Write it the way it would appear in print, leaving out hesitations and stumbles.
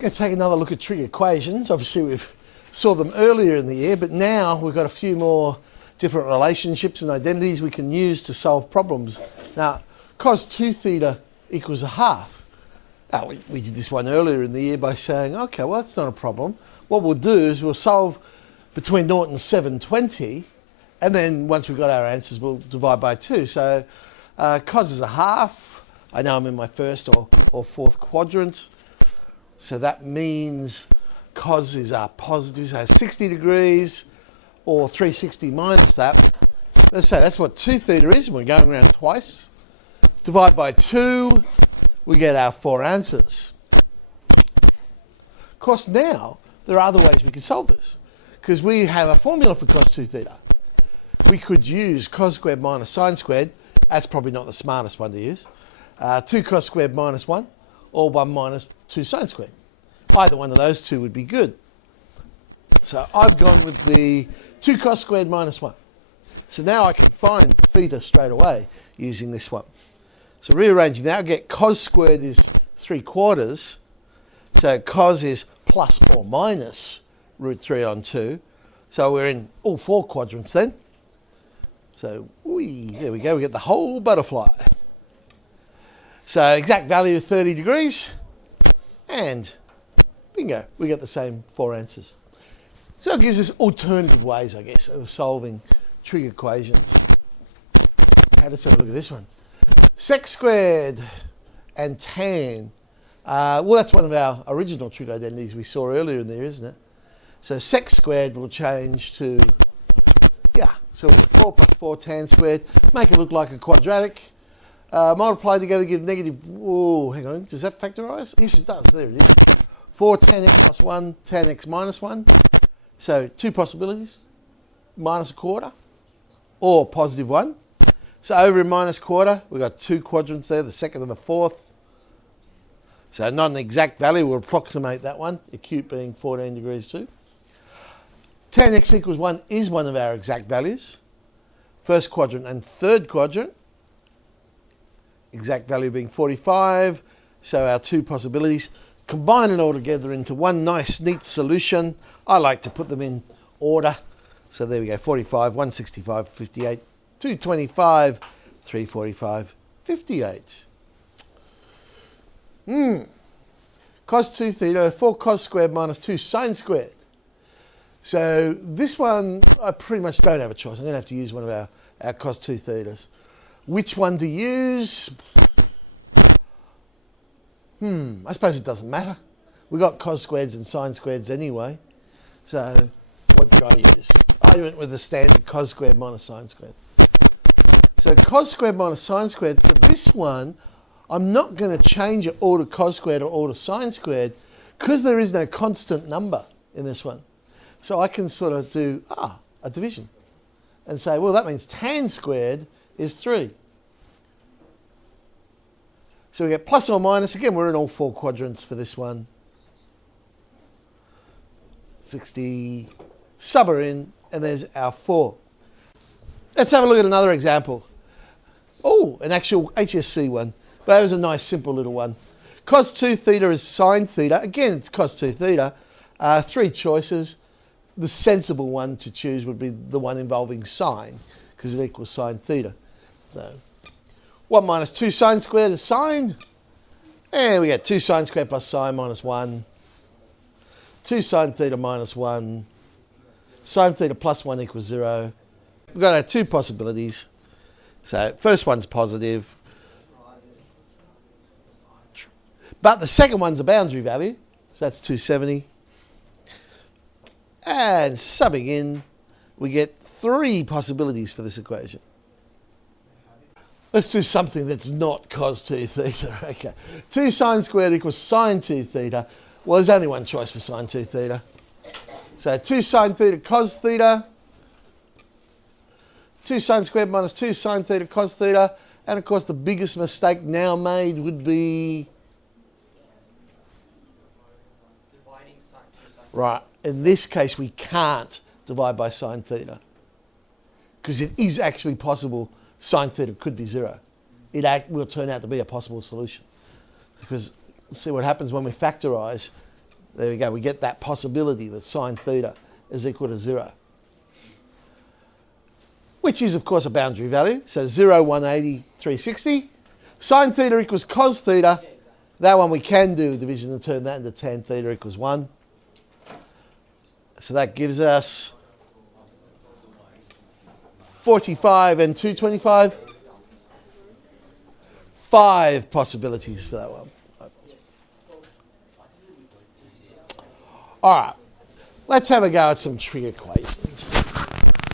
Going to take another look at trig equations. Obviously we've saw them earlier in the year, but now we've got a few more different relationships and identities we can use to solve problems. Now, cos 2 theta equals a half. Now, we did this one earlier in the year by saying, okay, well, that's not a problem. What we'll do is we'll solve between 0 and 720, and then once we've got our answers, we'll divide by 2. So cos is a half. I know I'm in my first or fourth quadrant. So that means cos is our positive, so 60 degrees or 360 minus that. Let's say that's what 2 theta is, and we're going around twice. Divide by 2, we get our 4 answers. Of course, now there are other ways we can solve this, because we have a formula for cos 2 theta. We could use cos squared minus sine squared. That's probably not the smartest one to use. 2 cos squared minus 1, or 1 minus 2 sine squared. Either one of those two would be good. So I've gone with the 2 cos squared minus 1. So now I can find theta straight away using this one. So rearranging that, I get cos squared is 3/4. So cos is plus or minus root 3 on 2. So we're in all 4 quadrants then. So there we go, we get the whole butterfly. So exact value of 30 degrees, and bingo, we get the same 4 answers. So it gives us alternative ways, I guess, of solving trig equations. Okay, let's have a look at this one. Sec squared and tan. Well, that's one of our original trig identities we saw earlier in there, isn't it? So sec squared will change to, so 4 plus 4 tan squared, make it look like a quadratic. Multiply together, give negative, hang on, does that factorise? Yes, it does, there it is. 4 tan x plus 1, tan x minus 1. So 2 possibilities, minus a quarter or positive 1. So over in minus quarter, we've got 2 quadrants there, the second and the fourth. So not an exact value, we'll approximate that one, acute being 14 degrees too. Tan x equals 1 is one of our exact values. First quadrant and third quadrant. Exact value being 45. So our 2 possibilities. Combine it all together into one nice, neat solution. I like to put them in order. So there we go, 45, 165, 58, 225, 345, 58. Cos 2 theta, 4 cos squared minus 2 sine squared. So this one, I pretty much don't have a choice. I'm going to have to use one of our cos 2 thetas. Which one to use? I suppose it doesn't matter. We've got cos squareds and sine squareds anyway. So what did I use? I went with the standard cos squared minus sine squared. So cos squared minus sine squared, for this one, I'm not going to change it all to cos squared or all to sine squared because there is no constant number in this one. So I can sort of do a division and say, well, that means tan squared is 3. So we get plus or minus. Again, we're in all 4 quadrants for this one. 60, sub her in, and there's our 4. Let's have a look at another example. Oh, an actual HSC one. But it was a nice, simple little one. Cos 2 theta is sine theta. Again, it's cos 2 theta. 3 choices. The sensible one to choose would be the one involving sine, because it equals sine theta. So 1 minus 2 sine squared is sine. And we get 2 sine squared plus sine minus 1. 2 sine theta minus 1. Sine theta plus 1 equals 0. We've got our 2 possibilities. So first one's positive. But the second one's a boundary value. So that's 270. And subbing in, we get 3 possibilities for this equation. Let's do something that's not cos 2 theta. Okay. 2 sine squared equals sine 2 theta. Well, there's only one choice for sine 2 theta. So 2 sine theta cos theta. 2 sine squared minus 2 sine theta cos theta. And of course, the biggest mistake now made would be dividing sine. Right. In this case, we can't divide by sine theta because it is actually possible sine theta could be 0. It will turn out to be a possible solution because see what happens when we factorise. There we go. We get that possibility that sine theta is equal to 0. Which is, of course, a boundary value. So 0, 180, 360. Sine theta equals cos theta. That one we can do division and turn that into tan theta equals 1. So that gives us 45 and 225. 5 possibilities for that one. All right, let's have a go at some trig equations.